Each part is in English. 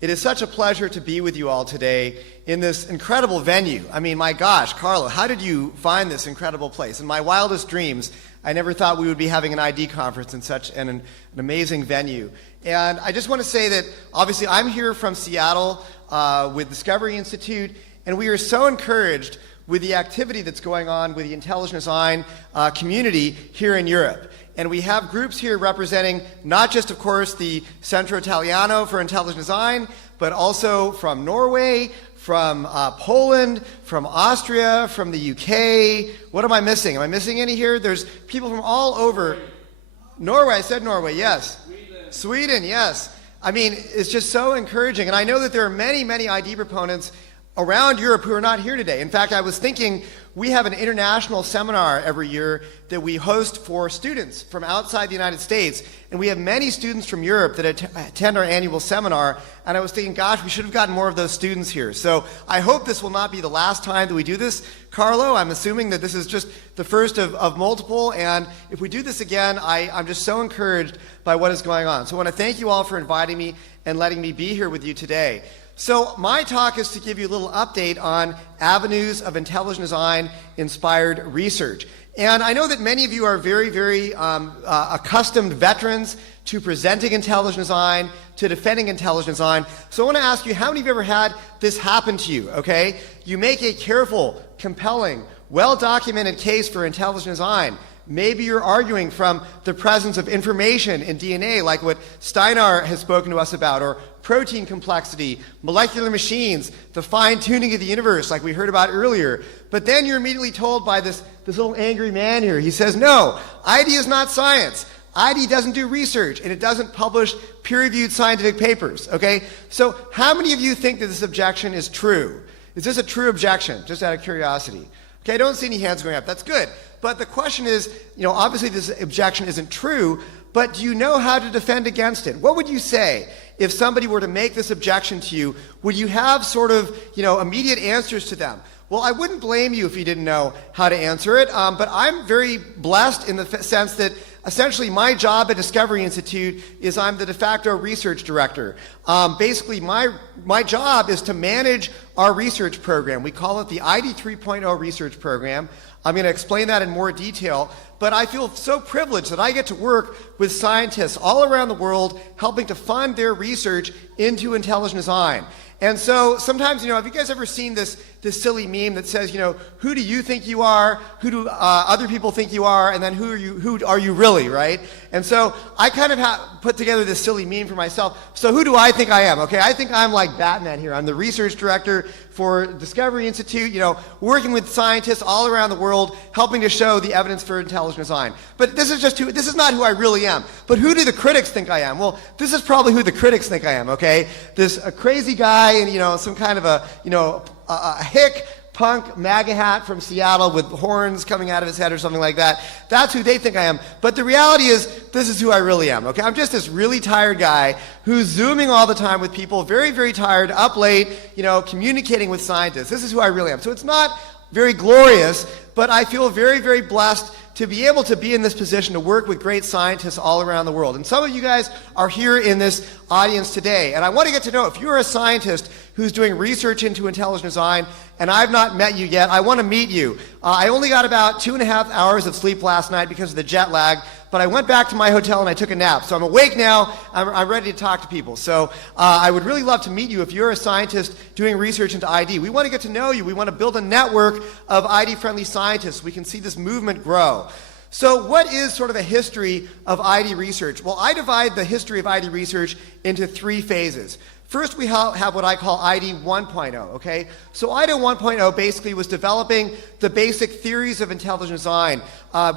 It is such a pleasure to be with you all today in this incredible venue. I mean, my gosh, Carlo, how did you find this incredible place? In my wildest dreams, I never thought we would be having an ID conference in such an amazing venue. And I just want to say that, obviously, I'm here from Seattle with Discovery Institute, and we are so encouraged with the activity that's going on with the intelligent design community here in Europe. And we have groups here representing not just, of course, the Centro Italiano for Intelligent Design, but also from Norway, from Poland, from Austria, from the UK. What am I missing? Am I missing any here? There's people from all over. Norway, I said Norway, yes. Sweden, yes. I mean, it's just so encouraging. And I know that there are many, many ID proponents around Europe who are not here today. In fact, I was thinking we have an international seminar every year that we host for students from outside the United States, and we have many students from Europe that attend our annual seminar, and I was thinking, gosh, we should have gotten more of those students here. So I hope this will not be the last time that we do this, Carlo. I'm assuming that this is just the first of multiple, and if we do this again, I'm just so encouraged by what is going on. So I want to thank you all for inviting me and letting me be here with you today. So my talk is to give you a little update on avenues of intelligent design-inspired research. And I know that many of you are very, very accustomed veterans to presenting intelligent design, to defending intelligent design. So I want to ask you, how many of you ever had this happen to you, okay? You make a careful, compelling, well-documented case for intelligent design. Maybe you're arguing from the presence of information in DNA, like what Steinar has spoken to us about, or protein complexity, molecular machines, the fine-tuning of the universe, like we heard about earlier. But then you're immediately told by this little angry man here, he says, no, ID is not science. ID doesn't do research, and it doesn't publish peer-reviewed scientific papers, okay? So how many of you think that this objection is true? Is this a true objection, just out of curiosity? Okay, I don't see any hands going up. That's good. But the question is, obviously this objection isn't true, but do you know how to defend against it? What would you say if somebody were to make this objection to you? Would you have sort of, immediate answers to them? Well, I wouldn't blame you if you didn't know how to answer it, but I'm very blessed in the sense that essentially my job at Discovery Institute is I'm the de facto research director. Basically, my job is to manage our research program. We call it the ID 3.0 research program. I'm going to explain that in more detail, but I feel so privileged that I get to work with scientists all around the world helping to fund their research into intelligent design. And so sometimes, have you guys ever seen this silly meme that says, who do you think you are? Who do other people think you are? And then who are you really, right? And so I kind of put together this silly meme for myself. So who do I think I am? Okay, I think I'm like Batman here. I'm the research director for Discovery Institute, working with scientists all around the world, helping to show the evidence for intelligent design. But this is not who I really am. But who do the critics think I am? Well, this is probably who the critics think I am, okay? This crazy guy in, some kind of a hick punk MAGA hat from Seattle with horns coming out of his head or something like that. That's who they think I am. But the reality is, this is who I really am, okay? I'm just this really tired guy who's Zooming all the time with people, very, very tired, up late, communicating with scientists. This is who I really am. So it's not very glorious, but I feel very, very blessed to be able to be in this position to work with great scientists all around the world. And some of you guys are here in this audience today, and I want to get to know, if you're a scientist who's doing research into intelligent design, and I've not met you yet, I want to meet you. I only got about 2.5 hours of sleep last night because of the jet lag, but I went back to my hotel and I took a nap. So I'm awake now, I'm ready to talk to people. So I would really love to meet you if you're a scientist doing research into ID. We want to get to know you. We want to build a network of ID-friendly scientists. We can see this movement grow. So what is sort of a history of ID research? Well, I divide the history of ID research into 3 phases. First, we have what I call ID 1.0, okay? So ID 1.0 basically was developing the basic theories of intelligent design.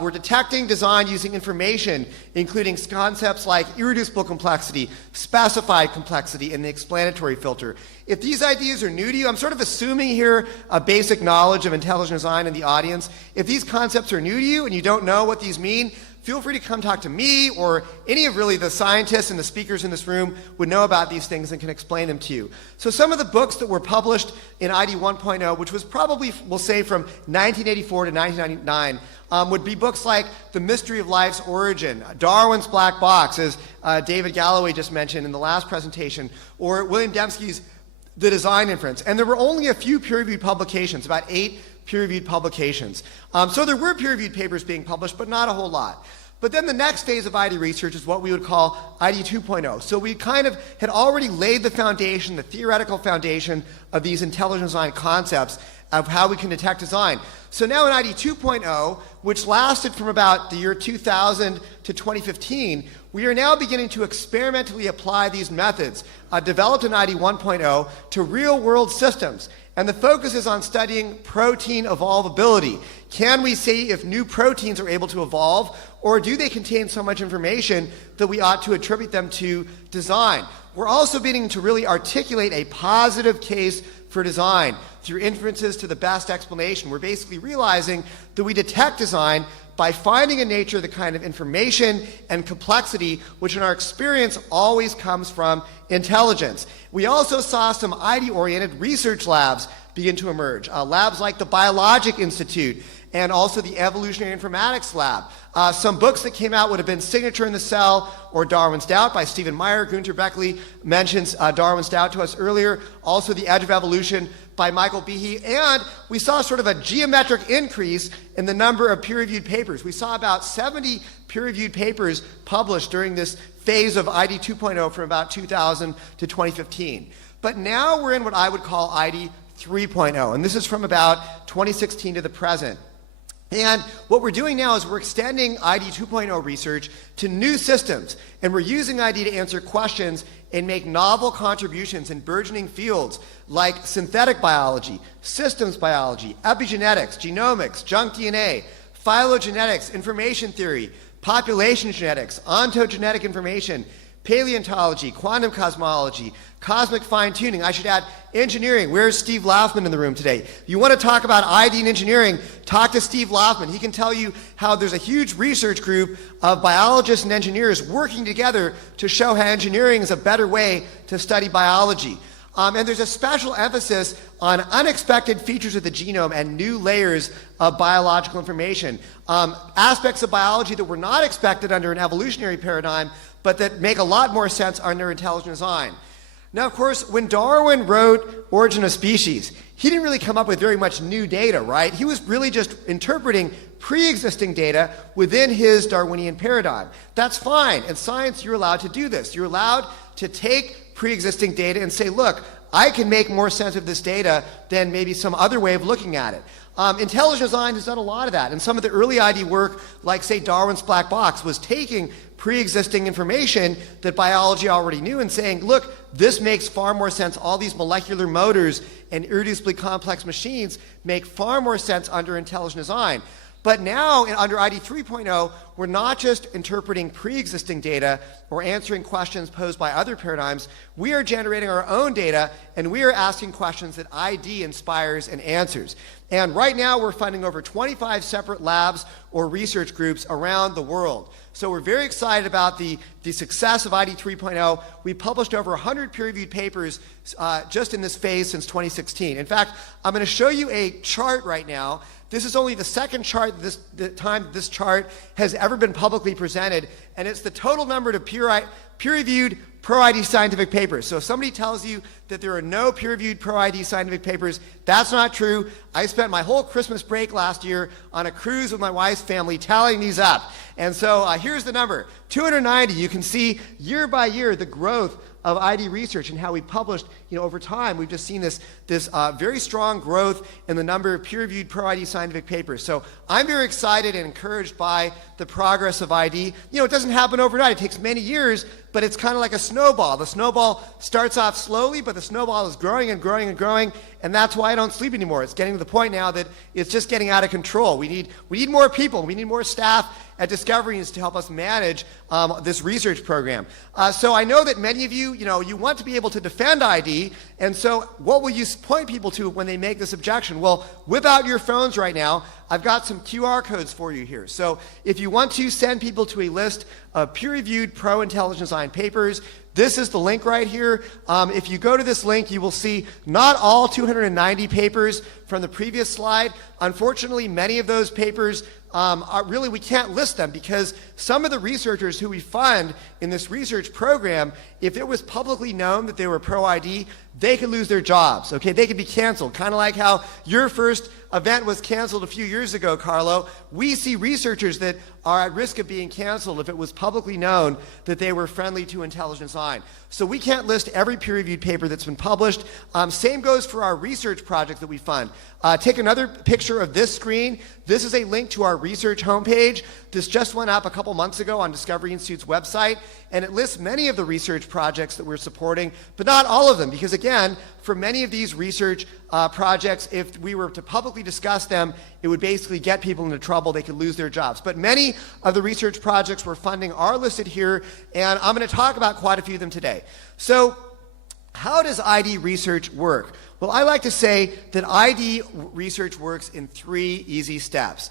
We're detecting design using information, including concepts like irreducible complexity, specified complexity, and the explanatory filter. If these ideas are new to you, I'm sort of assuming here a basic knowledge of intelligent design in the audience. If these concepts are new to you and you don't know what these mean, feel free to come talk to me or any of really the scientists and the speakers in this room would know about these things and can explain them to you. So some of the books that were published in ID 1.0, which was probably, we'll say, from 1984 to 1999, would be books like The Mystery of Life's Origin, Darwin's Black Box, as David Galloway just mentioned in the last presentation, or William Dembski's The Design Inference. And there were only a few peer-reviewed publications, about 8 peer-reviewed publications. So there were peer-reviewed papers being published, but not a whole lot. But then the next phase of ID research is what we would call ID 2.0. So we kind of had already laid the foundation, the theoretical foundation of these intelligent design concepts of how we can detect design. So now in ID 2.0, which lasted from about the year 2000 to 2015, we are now beginning to experimentally apply these methods developed in ID 1.0 to real-world systems. And the focus is on studying protein evolvability. Can we say if new proteins are able to evolve, or do they contain so much information that we ought to attribute them to design? We're also beginning to really articulate a positive case for design through inferences to the best explanation. We're basically realizing that we detect design by finding in nature the kind of information and complexity which in our experience always comes from intelligence. We also saw some ID-oriented research labs begin to emerge, labs like the Biologic Institute and also the Evolutionary Informatics Lab. Some books that came out would have been Signature in the Cell or Darwin's Doubt by Stephen Meyer. Gunter Beckley mentions Darwin's Doubt to us earlier. Also The Edge of Evolution by Michael Behe. And we saw sort of a geometric increase in the number of peer-reviewed papers. We saw about 70 peer-reviewed papers published during this phase of ID 2.0 from about 2000 to 2015. But now we're in what I would call ID 3.0, and this is from about 2016 to the present. And what we're doing now is we're extending ID 2.0 research to new systems, and we're using ID to answer questions and make novel contributions in burgeoning fields like synthetic biology, systems biology, epigenetics, genomics, junk DNA, phylogenetics, information theory, population genetics, ontogenetic information, paleontology, quantum cosmology, cosmic fine-tuning. I should add engineering. Where's Steve Laufman in the room today? If you want to talk about ID and engineering, talk to Steve Laufman. He can tell you how there's a huge research group of biologists and engineers working together to show how engineering is a better way to study biology. And there's a special emphasis on unexpected features of the genome and new layers of biological information. Aspects of biology that were not expected under an evolutionary paradigm, but that make a lot more sense under intelligent design. Now, of course, when Darwin wrote Origin of Species, he didn't really come up with very much new data, right? He was really just interpreting pre-existing data within his Darwinian paradigm. That's fine. In science, you're allowed to do this. You're allowed to take pre-existing data and say, look, I can make more sense of this data than maybe some other way of looking at it. Intelligent design has done a lot of that, and some of the early ID work, like say Darwin's Black Box, was taking pre-existing information that biology already knew and saying, look, this makes far more sense. All these molecular motors and irreducibly complex machines make far more sense under intelligent design. But now, under ID 3.0, we're not just interpreting pre-existing data or answering questions posed by other paradigms. We are generating our own data, and we are asking questions that ID inspires and answers. And right now, we're funding over 25 separate labs or research groups around the world. So we're very excited about the success of ID 3.0. We published over 100 peer-reviewed papers just in this phase since 2016. In fact, I'm going to show you a chart right now. This is only the second chart this chart has ever been publicly presented, and it's the total number of peer-reviewed pro-ID scientific papers. So if somebody tells you that there are no peer-reviewed pro-ID scientific papers, that's not true. I spent my whole Christmas break last year on a cruise with my wife's family tallying these up. And so here's the number, 290. You can see year by year the growth of ID research and how we published, over time. We've just seen this very strong growth in the number of peer-reviewed pro-ID scientific papers. So I'm very excited and encouraged by the progress of ID. It doesn't happen overnight. It takes many years, but it's kind of like a snowball. The snowball starts off slowly, but the snowball is growing and growing and growing, and that's why I don't sleep anymore. It's getting to the point now that it's just getting out of control. We need more people. We need more staff at Discovery to help us manage this research program. So I know that many of you, you want to be able to defend ID, and so what will you point people to when they make this objection? Well, whip out your phones right now. I've got some QR codes for you here. So if you want to send people to a list of peer-reviewed pro-intelligent design papers, this is the link right here. If you go to this link, you will see not all 290 papers from the previous slide. Unfortunately, many of those papers we can't list them because some of the researchers who we fund in this research program, if it was publicly known that they were pro-ID, they could lose their jobs, okay? They could be canceled, kind of like how your first event was canceled a few years ago, Carlo. We see researchers that are at risk of being canceled if it was publicly known that they were friendly to intelligent design. So we can't list every peer-reviewed paper that's been published. Same goes for our research project that we fund. Take another picture of this screen. This is a link to our research homepage. This just went up a couple months ago on Discovery Institute's website, and it lists many of the research projects that we're supporting, but not all of them, because again, for many of these research projects, if we were to publicly discuss them, it would basically get people into trouble. They could lose their jobs. But many of the research projects we're funding are listed here, and I'm going to talk about quite a few of them today. So, how does ID research work? Well, I like to say that ID research works in 3 easy steps.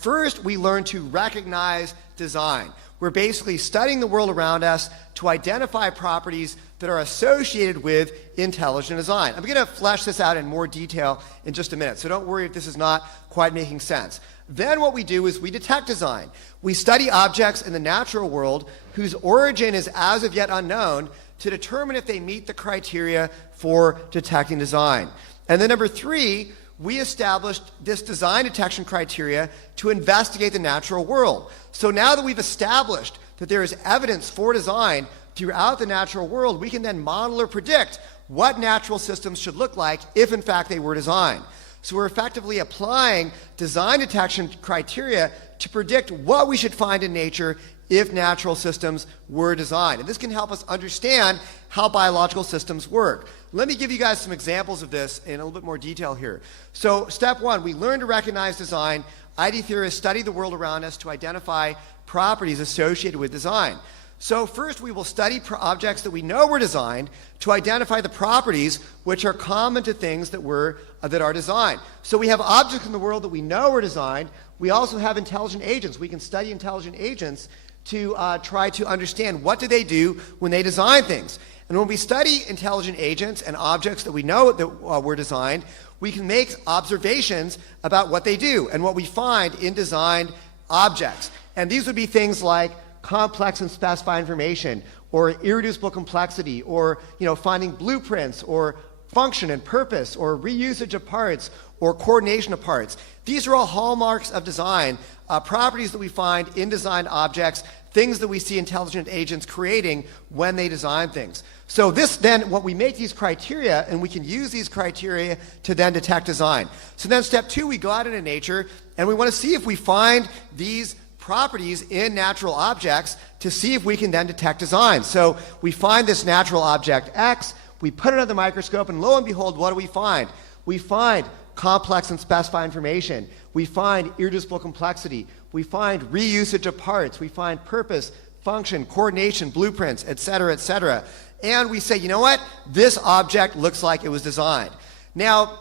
First, we learn to recognize design. We're basically studying the world around us to identify properties that are associated with intelligent design. I'm going to flesh this out in more detail in just a minute, so don't worry if this is not quite making sense. Then what we do is we detect design. We study objects in the natural world whose origin is as of yet unknown to determine if they meet the criteria for detecting design. And then number 3, we established this design detection criteria to investigate the natural world. So now that we've established that there is evidence for design throughout the natural world, we can then model or predict what natural systems should look like if in fact they were designed. So we're effectively applying design detection criteria to predict what we should find in nature if natural systems were designed. And this can help us understand how biological systems work. Let me give you guys some examples of this in a little bit more detail here. So step 1, we learn to recognize design. ID theorists study the world around us to identify properties associated with design. So first we will study objects that we know were designed to identify the properties which are common to things that are designed. So we have objects in the world that we know were designed. We also have intelligent agents. We can study intelligent agents to try to understand what do they do when they design things. And when we study intelligent agents and objects that we know that were designed, we can make observations about what they do and what we find in designed objects. And these would be things like complex and specified information, or irreducible complexity, or finding blueprints, or function and purpose, or reusage of parts, or coordination of parts. These are all hallmarks of design, properties that we find in designed objects, things that we see intelligent agents creating when they design things. So this then, when we make these criteria, and we can use these criteria to then detect design. So then step 2, we go out into nature, and we want to see if we find these properties in natural objects to see if we can then detect design. So we find this natural object X, we put it under the microscope, and lo and behold, what do we find? We find complex and specified information. We find irreducible complexity. We find reusage of parts. We find purpose, function, coordination, blueprints, etc., etc. And we say, you know what? This object looks like it was designed. Now,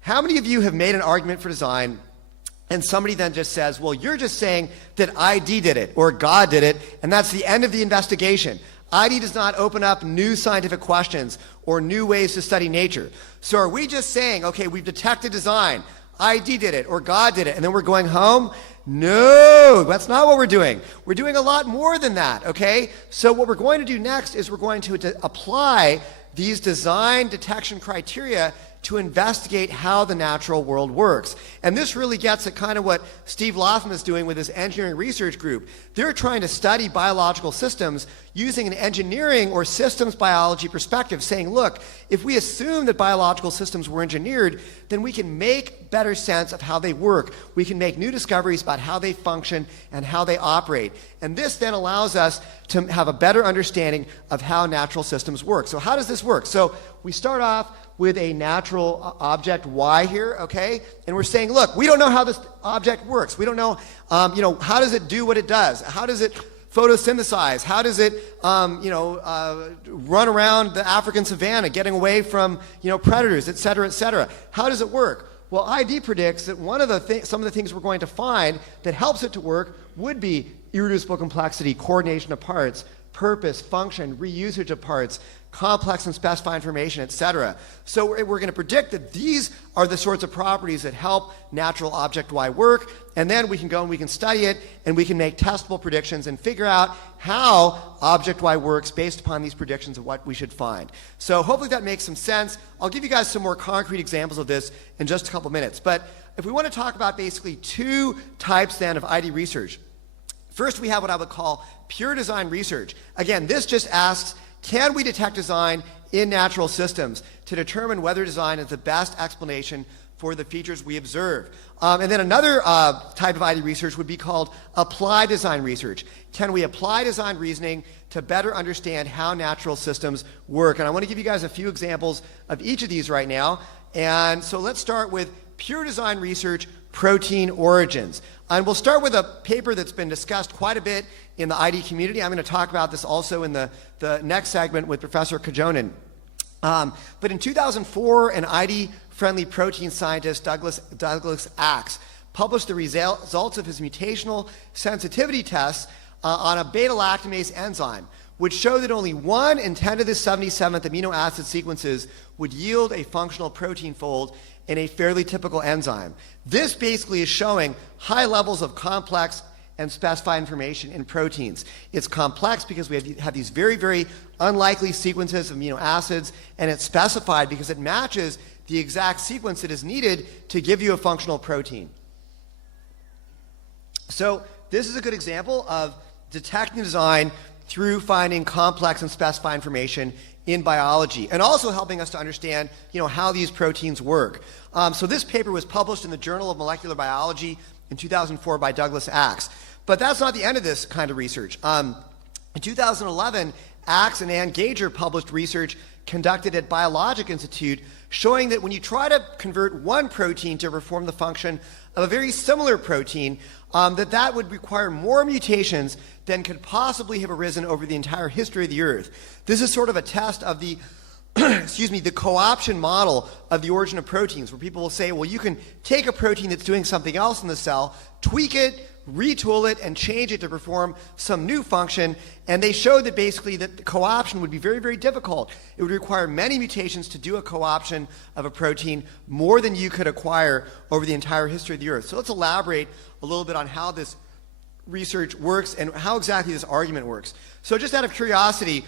how many of you have made an argument for design and somebody then just says, well, you're just saying that ID did it or God did it, and that's the end of the investigation. ID does not open up new scientific questions or new ways to study nature. So are we just saying, okay, we've detected design, ID did it or God did it, and then we're going home? No, that's not what we're doing. We're doing a lot more than that, okay? So what we're going to do next is we're going to apply these design detection criteria to investigate how the natural world works. And this really gets at kind of what Steve Lothman is doing with his engineering research group. They're trying to study biological systems using an engineering or systems biology perspective, saying, look, if we assume that biological systems were engineered, then we can make better sense of how they work. We can make new discoveries about how they function and how they operate. And this then allows us to have a better understanding of how natural systems work. So how does this work? So we start off with a natural object y here, okay? And we're saying, look, we don't know how this object works. We don't know, how does it do what it does? How does it photosynthesize? How does it, run around the African savanna, getting away from, predators, et cetera, et cetera? How does it work? Well, ID predicts that some of the things we're going to find that helps it to work would be irreducible complexity, coordination of parts, purpose, function, reusage of parts, complex and specified information, etc. So we're going to predict that these are the sorts of properties that help natural object Y work, and then we can go and we can study it, and we can make testable predictions and figure out how object Y works based upon these predictions of what we should find. So hopefully that makes some sense. I'll give you guys some more concrete examples of this in just a couple minutes. But if we want to talk about basically two types then of ID research, first we have what I would call pure design research. Again, this just asks, can we detect design in natural systems to determine whether design is the best explanation for the features we observe? And then another type of ID research would be called applied design research. Can we apply design reasoning to better understand how natural systems work? And I want to give you guys a few examples of each of these right now. And so let's start with pure design research, protein origins. And we'll start with a paper that's been discussed quite a bit in the ID community. I'm going to talk about this also in the next segment with Professor Kajonen. But in 2004, an ID-friendly protein scientist, Douglas Axe, published the results of his mutational sensitivity tests on a beta-lactamase enzyme, which showed that only 1 in 10 to the 77th amino acid sequences would yield a functional protein fold in a fairly typical enzyme. This basically is showing high levels of complex and specified information in proteins. It's complex because we have these very, very unlikely sequences of amino acids, and it's specified because it matches the exact sequence that is needed to give you a functional protein. So this is a good example of detecting design through finding complex and specified information in biology, and also helping us to understand, how these proteins work. So this paper was published in the Journal of Molecular Biology in 2004 by Douglas Axe. But that's not the end of this kind of research. In 2011, Axe and Ann Gager published research conducted at Biologic Institute showing that when you try to convert one protein to perform the function of a very similar protein, that would require more mutations than could possibly have arisen over the entire history of the Earth. This is sort of a test of the the co-option model of the origin of proteins, where people will say, well, you can take a protein that's doing something else in the cell, tweak it, retool it, and change it to perform some new function. And they showed that basically that the co-option would be very, very difficult. It would require many mutations to do a co-option of a protein, more than you could acquire over the entire history of the Earth. So let's elaborate a little bit on how this research works and how exactly this argument works. So just out of curiosity,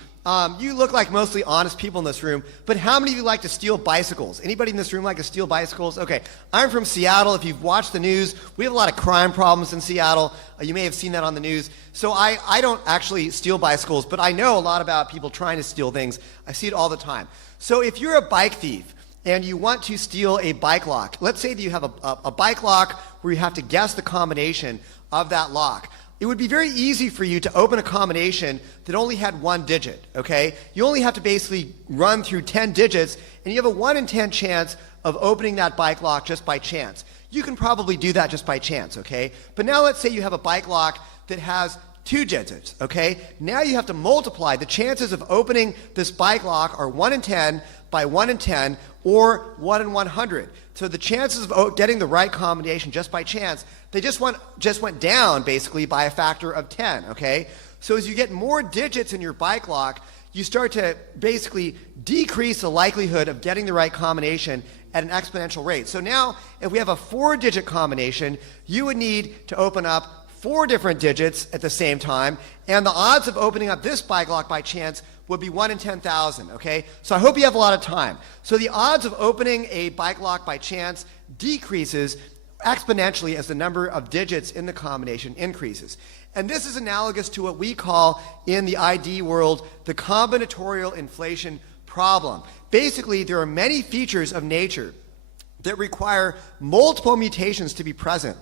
you look like mostly honest people in this room, but how many of you like to steal bicycles? Anybody in this room like to steal bicycles? Okay, I'm from Seattle. If you've watched the news, we have a lot of crime problems in Seattle. You may have seen that on the news. So I don't actually steal bicycles, but I know a lot about people trying to steal things. I see it all the time. So if you're a bike thief and you want to steal a bike lock, let's say that you have a bike lock where you have to guess the combination of that lock. It would be very easy for you to open a combination that only had one digit, okay? You only have to basically run through 10 digits, and you have a 1 in 10 chance of opening that bike lock just by chance. You can probably do that just by chance, okay? But now let's say you have a bike lock that has 2 digits, okay? Now you have to multiply. The chances of opening this bike lock are 1 in 10 by 1 in 10, or 1 in 100. So the chances of getting the right combination just by chance, they just went down basically by a factor of 10, okay? So as you get more digits in your bike lock, you start to basically decrease the likelihood of getting the right combination at an exponential rate. So now, if we have a 4-digit combination, you would need to open up 4 different digits at the same time, and the odds of opening up this bike lock by chance would be 1 in 10,000, okay? So I hope you have a lot of time. So the odds of opening a bike lock by chance decreases exponentially as the number of digits in the combination increases. And this is analogous to what we call in the ID world the combinatorial inflation problem. Basically, there are many features of nature that require multiple mutations to be present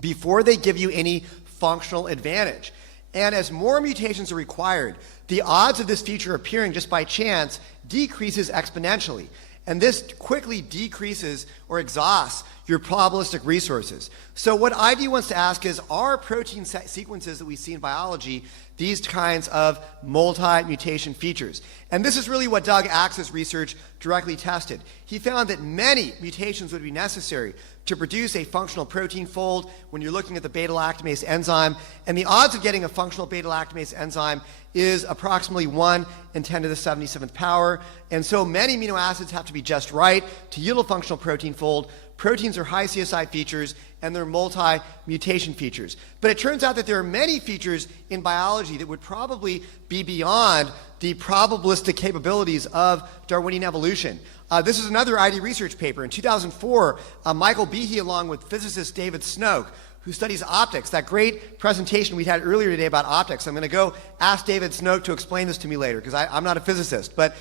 before they give you any functional advantage. And as more mutations are required, the odds of this feature appearing just by chance decreases exponentially. And this quickly decreases or exhausts your probabilistic resources. So what ID wants to ask is, are protein sequences that we see in biology these kinds of multi-mutation features? And this is really what Doug Axe's research directly tested. He found that many mutations would be necessary to produce a functional protein fold when you're looking at the beta-lactamase enzyme. And the odds of getting a functional beta-lactamase enzyme is approximately 1 in 10 to the 77th power. And so many amino acids have to be just right to yield a functional protein fold. Proteins are high CSI features, and they're multi-mutation features. But it turns out that there are many features in biology that would probably be beyond the probabilistic capabilities of Darwinian evolution. This is another ID research paper. In 2004, Michael Behe, along with physicist David Snoke, who studies optics, that great presentation we had earlier today about optics. I'm going to go ask David Snoke to explain this to me later, because I'm not a physicist. But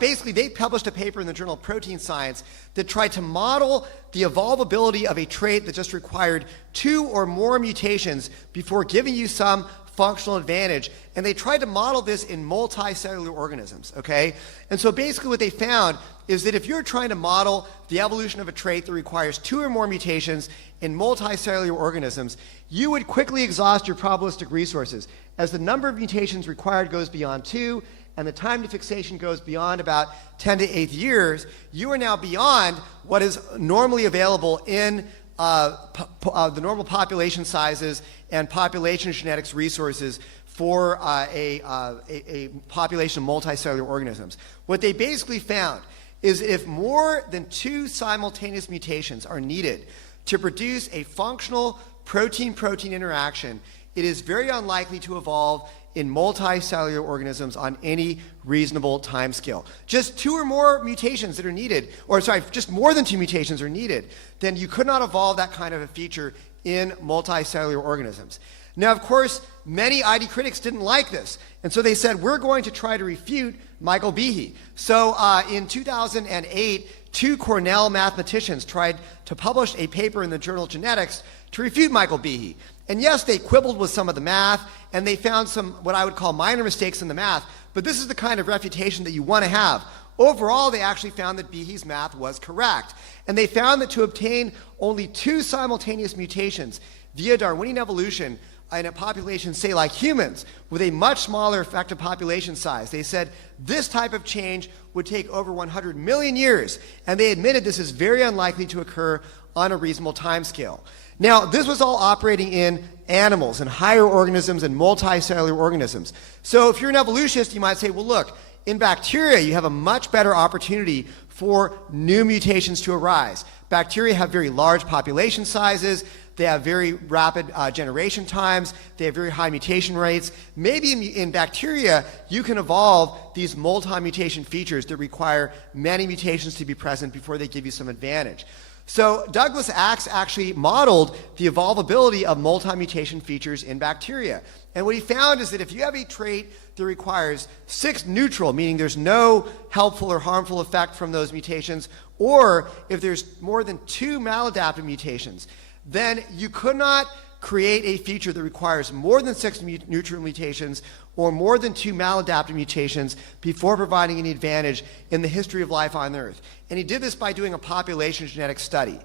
basically, they published a paper in the journal Protein Science that tried to model the evolvability of a trait that just required 2 or more mutations before giving you some functional advantage. And they tried to model this in multicellular organisms, okay? And so basically what they found is that if you're trying to model the evolution of a trait that requires 2 or more mutations in multicellular organisms, you would quickly exhaust your probabilistic resources. As the number of mutations required goes beyond 2, and the time to fixation goes beyond about 10 to 8 years, you are now beyond what is normally available in the normal population sizes and population genetics resources for a population of multicellular organisms. What they basically found is if more than 2 simultaneous mutations are needed to produce a functional protein-protein interaction, it is very unlikely to evolve in multicellular organisms on any reasonable time scale. Just 2 or more mutations that are needed, or sorry, just more than 2 mutations are needed, then you could not evolve that kind of a feature in multicellular organisms. Now, of course, many ID critics didn't like this, and so they said, we're going to try to refute Michael Behe. So in 2008, 2 Cornell mathematicians tried to publish a paper in the journal Genetics to refute Michael Behe. And yes, they quibbled with some of the math, and they found some what I would call minor mistakes in the math, but this is the kind of refutation that you want to have. Overall, they actually found that Behe's math was correct. And they found that to obtain only 2 simultaneous mutations via Darwinian evolution in a population, say like humans, with a much smaller effective population size, they said this type of change would take over 100 million years, and they admitted this is very unlikely to occur on a reasonable time scale. Now, this was all operating in animals and higher organisms and multicellular organisms. So if you're an evolutionist, you might say, well, look, in bacteria, you have a much better opportunity for new mutations to arise. Bacteria have very large population sizes. They have very rapid generation times. They have very high mutation rates. Maybe in bacteria, you can evolve these multi-mutation features that require many mutations to be present before they give you some advantage. So Douglas Axe actually modeled the evolvability of multi-mutation features in bacteria. And what he found is that if you have a trait that requires 6 neutral, meaning there's no helpful or harmful effect from those mutations, or if there's more than 2 maladaptive mutations, then you could not create a feature that requires more than 6 neutral mutations or more than 2 maladaptive mutations before providing any advantage in the history of life on Earth. And he did this by doing a population genetic study.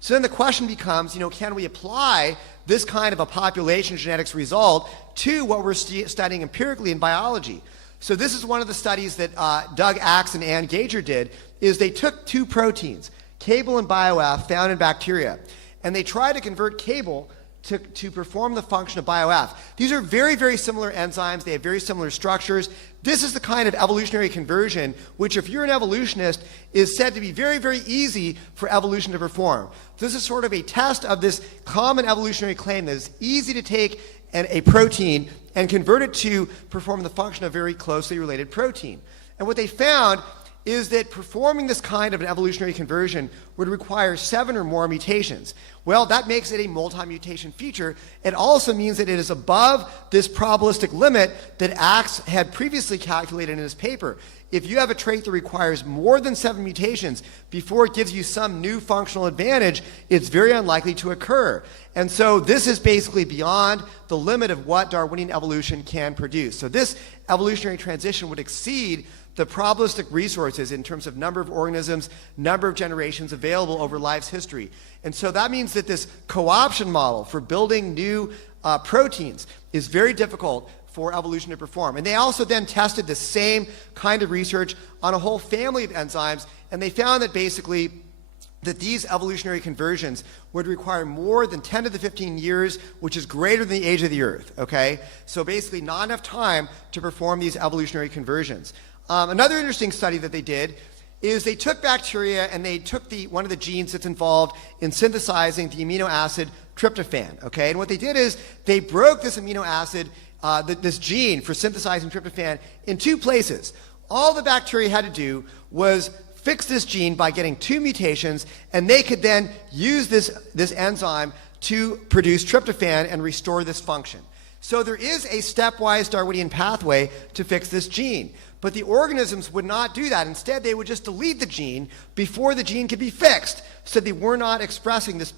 So then the question becomes, can we apply this kind of a population genetics result to what we're studying empirically in biology? So this is one of the studies that Doug Axe and Ann Gager did, is they took 2 proteins, cable and bioF, found in bacteria, and they tried to convert cable to perform the function of bioF. These are very, very similar enzymes. They have very similar structures. This is the kind of evolutionary conversion which, if you're an evolutionist, is said to be very, very easy for evolution to perform. This is sort of a test of this common evolutionary claim that it's easy to take a protein and convert it to perform the function of a very closely related protein. And what they found is that performing this kind of an evolutionary conversion would require 7 or more mutations. Well, that makes it a multi-mutation feature. It also means that it is above this probabilistic limit that Axe had previously calculated in his paper. if you have a trait that requires more than 7 mutations before it gives you some new functional advantage, it's very unlikely to occur. And so this is basically beyond the limit of what Darwinian evolution can produce. So this evolutionary transition would exceed the probabilistic resources in terms of number of organisms, number of generations available over life's history. And so that means that this co-option model for building new proteins is very difficult for evolution to perform. And they also then tested the same kind of research on a whole family of enzymes, and they found that basically that these evolutionary conversions would require more than 10 to the 15 years, which is greater than the age of the Earth, okay? So basically not enough time to perform these evolutionary conversions. Another interesting study that they did is they took bacteria and they took one of the genes that's involved in synthesizing the amino acid tryptophan, okay? And what they did is they broke this amino acid, this gene for synthesizing tryptophan, in 2 places. All the bacteria had to do was fix this gene by getting 2 mutations, and they could then use this enzyme to produce tryptophan and restore this function. So there is a stepwise Darwinian pathway to fix this gene. But the organisms would not do that. Instead, they would just delete the gene before the gene could be fixed. So they were not expressing this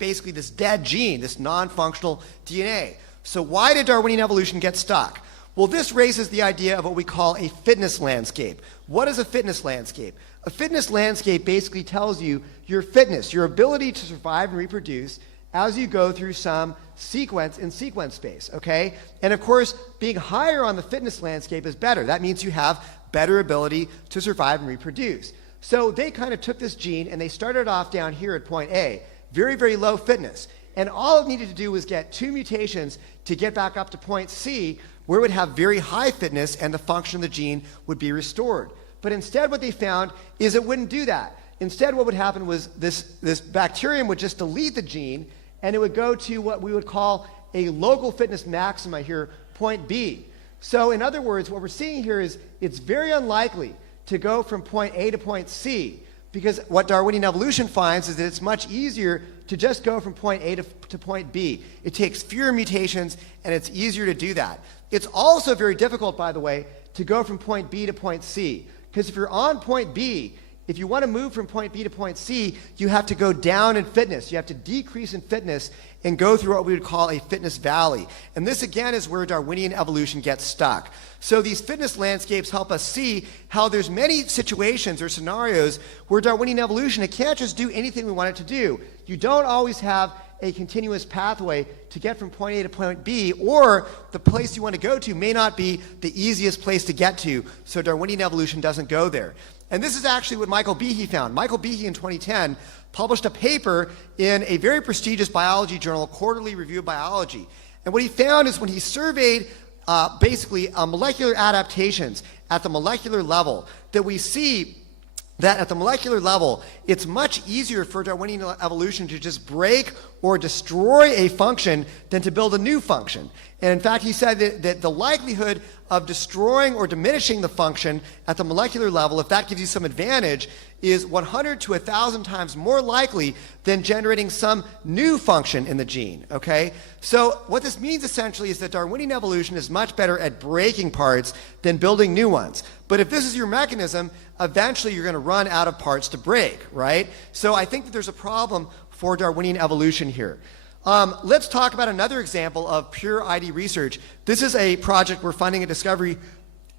dead gene, this non-functional DNA. So why did Darwinian evolution get stuck? Well, this raises the idea of what we call a fitness landscape. What is a fitness landscape? A fitness landscape basically tells you your fitness, your ability to survive and reproduce as you go through some sequence in sequence space, okay? And of course, being higher on the fitness landscape is better. That means you have better ability to survive and reproduce. So they kind of took this gene and they started off down here at point A, very, very low fitness. And all it needed to do was get 2 mutations to get back up to point C, where it would have very high fitness and the function of the gene would be restored. But instead what they found is it wouldn't do that. Instead what would happen was this bacterium would just delete the gene and it would go to what we would call a local fitness maxima here, point B. So in other words, what we're seeing here is it's very unlikely to go from point A to point C, because what Darwinian evolution finds is that it's much easier to just go from point A to point B. It takes fewer mutations and it's easier to do that. It's also very difficult, by the way, to go from point B to point C, because if you're on point B, if you want to move from point B to point C, you have to go down in fitness. You have to decrease in fitness and go through what we would call a fitness valley. And this, again, is where Darwinian evolution gets stuck. So these fitness landscapes help us see how there's many situations or scenarios where Darwinian evolution, it can't just do anything we want it to do. You don't always have a continuous pathway to get from point A to point B, or the place you want to go to may not be the easiest place to get to, so Darwinian evolution doesn't go there. And this is actually what Michael Behe found. Michael Behe in 2010 published a paper in a very prestigious biology journal, Quarterly Review of Biology. And what he found is when he surveyed basically molecular adaptations at the molecular level, that we see that at the molecular level, it's much easier for Darwinian evolution to just break or destroy a function than to build a new function. And in fact, he said that the likelihood of destroying or diminishing the function at the molecular level, if that gives you some advantage, is 100 to 1,000 times more likely than generating some new function in the gene, okay? So what this means essentially is that Darwinian evolution is much better at breaking parts than building new ones. But if this is your mechanism, eventually you're going to run out of parts to break, right? So I think that there's a problem for Darwinian evolution here. Let's talk about another example of pure ID research. This is a project we're funding at Discovery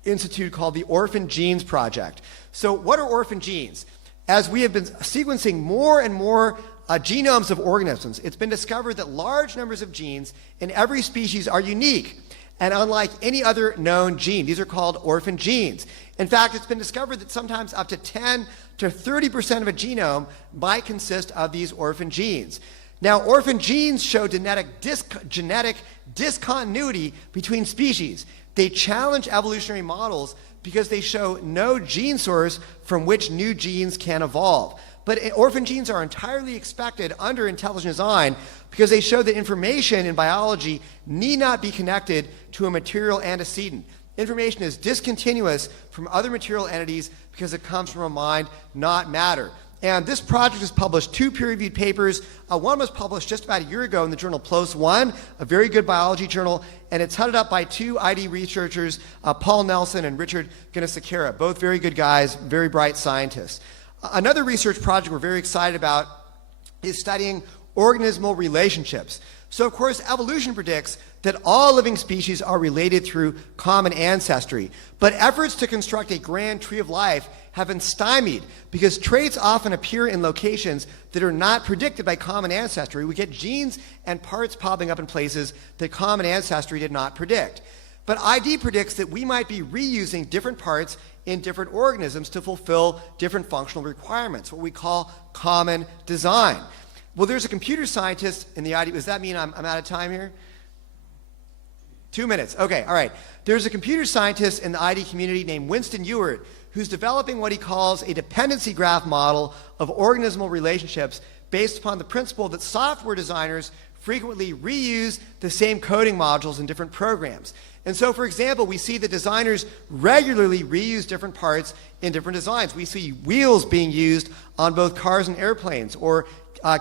Institute called the Orphan Genes Project. So what are orphan genes? As we have been sequencing more and more genomes of organisms, it's been discovered that large numbers of genes in every species are unique and unlike any other known gene. These are called orphan genes. In fact, it's been discovered that sometimes up to 10 to 30% of a genome might consist of these orphan genes. Now, orphan genes show genetic discontinuity between species. They challenge evolutionary models because they show no gene source from which new genes can evolve. But orphan genes are entirely expected under intelligent design because they show that information in biology need not be connected to a material antecedent. Information is discontinuous from other material entities because it comes from a mind, not matter. And this project has published 2 peer-reviewed papers. One was published just about a year ago in the journal PLOS One, a very good biology journal, and it's headed up by 2 ID researchers, Paul Nelson and Richard Gunasekera, both very good guys, very bright scientists. Another research project we're very excited about is studying organismal relationships. So, of course, evolution predicts that all living species are related through common ancestry. But efforts to construct a grand tree of life have been stymied because traits often appear in locations that are not predicted by common ancestry. We get genes and parts popping up in places that common ancestry did not predict. But ID predicts that we might be reusing different parts in different organisms to fulfill different functional requirements, what we call common design. Well, there's a computer scientist in the ID. Does that mean I'm out of time here? 2 minutes. Okay, all right. There's a computer scientist in the ID community named Winston Ewart who's developing what he calls a dependency graph model of organismal relationships based upon the principle that software designers frequently reuse the same coding modules in different programs. And so, for example, we see that designers regularly reuse different parts in different designs. We see wheels being used on both cars and airplanes, or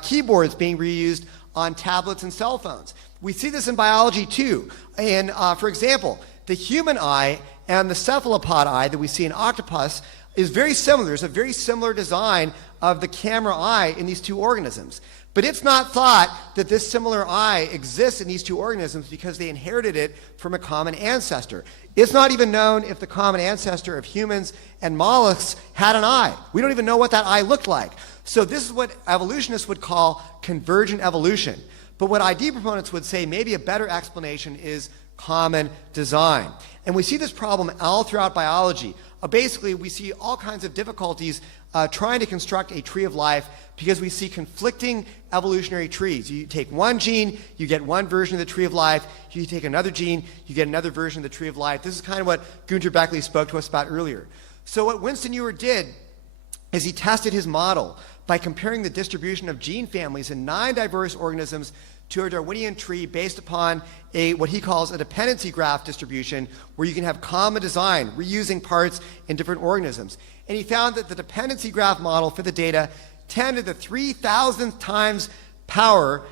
keyboards being reused on tablets and cell phones. We see this in biology too. And for example, the human eye and the cephalopod eye that we see in octopus is very similar. There's a very similar design of the camera eye in these 2 organisms. But it's not thought that this similar eye exists in these 2 organisms because they inherited it from a common ancestor. It's not even known if the common ancestor of humans and mollusks had an eye. We don't even know what that eye looked like. So this is what evolutionists would call convergent evolution. But what ID proponents would say maybe a better explanation is common design. And we see this problem all throughout biology. Basically, we see all kinds of difficulties trying to construct a tree of life because we see conflicting evolutionary trees. You take one gene, you get one version of the tree of life. You take another gene, you get another version of the tree of life. This is kind of what Gunter Beckley spoke to us about earlier. So what Winston Ewart did is he tested his model by comparing the distribution of gene families in 9 diverse organisms to a Darwinian tree based upon what he calls a dependency graph distribution, where you can have common design, reusing parts in different organisms. And he found that the dependency graph model for the data 10 to the 3,000th times power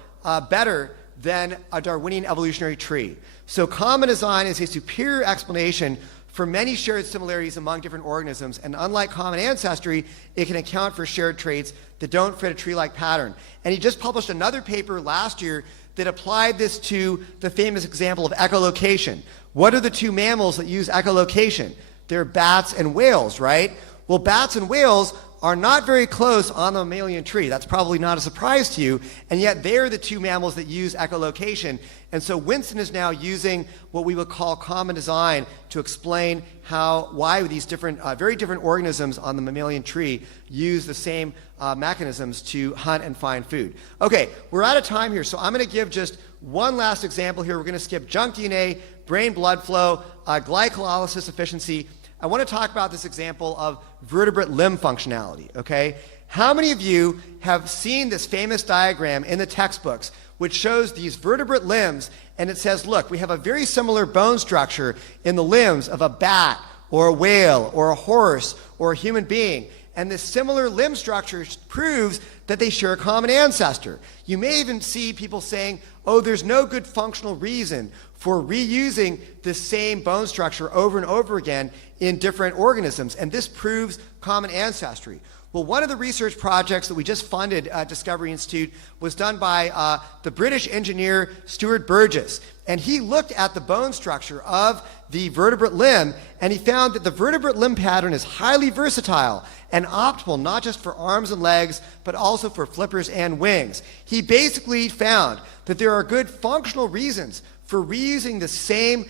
better than a Darwinian evolutionary tree. So common design is a superior explanation for many shared similarities among different organisms, and unlike common ancestry, it can account for shared traits that don't fit a tree-like pattern. And he just published another paper last year that applied this to the famous example of echolocation. What are the 2 mammals that use echolocation? They're bats and whales, right? Well, bats and whales are not very close on the mammalian tree. That's probably not a surprise to you, and yet they're the 2 mammals that use echolocation. And so Winston is now using what we would call common design to explain why these different, very different organisms on the mammalian tree use the same mechanisms to hunt and find food. Okay, we're out of time here, so I'm going to give just one last example here. We're going to skip junk DNA, brain blood flow, glycolysis efficiency. I want to talk about this example of vertebrate limb functionality, okay? How many of you have seen this famous diagram in the textbooks which shows these vertebrate limbs, and it says, look, we have a very similar bone structure in the limbs of a bat or a whale or a horse or a human being, and this similar limb structure proves that they share a common ancestor. You may even see people saying, oh, there's no good functional reason for reusing the same bone structure over and over again in different organisms, and this proves common ancestry. Well, one of the research projects that we just funded at Discovery Institute was done by the British engineer Stuart Burgess, and he looked at the bone structure of the vertebrate limb, and he found that the vertebrate limb pattern is highly versatile and optimal not just for arms and legs, but also for flippers and wings. He basically found that there are good functional reasons for reusing the same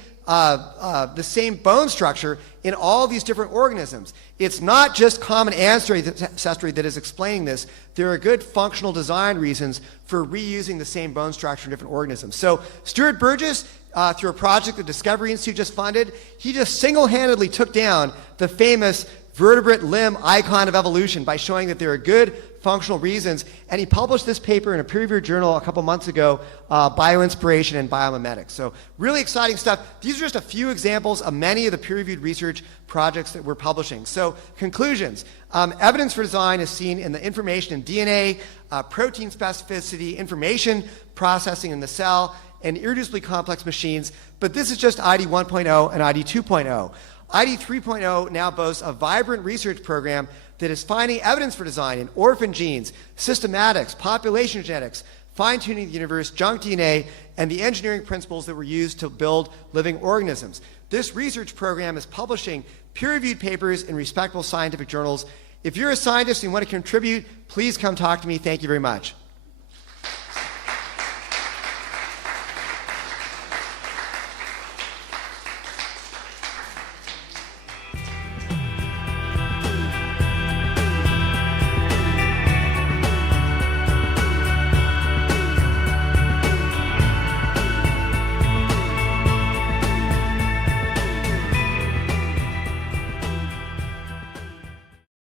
bone structure in all these different organisms. It's not just common ancestry that is explaining this. There are good functional design reasons for reusing the same bone structure in different organisms. So Stuart Burgess, through a project the Discovery Institute just funded, he just single-handedly took down the famous vertebrate limb icon of evolution by showing that there are good functional reasons. And he published this paper in a peer-reviewed journal a couple months ago, Bioinspiration and Biomimetics. So really exciting stuff. These are just a few examples of many of the peer-reviewed research projects that we're publishing. So conclusions. Evidence for design is seen in the information in DNA, protein specificity, information processing in the cell, and irreducibly complex machines. But this is just ID 1.0 and ID 2.0. ID 3.0 now boasts a vibrant research program that is finding evidence for design in orphan genes, systematics, population genetics, fine-tuning the universe, junk DNA, and the engineering principles that were used to build living organisms. This research program is publishing peer-reviewed papers in respectable scientific journals. If you're a scientist and want to contribute, please come talk to me. Thank you very much.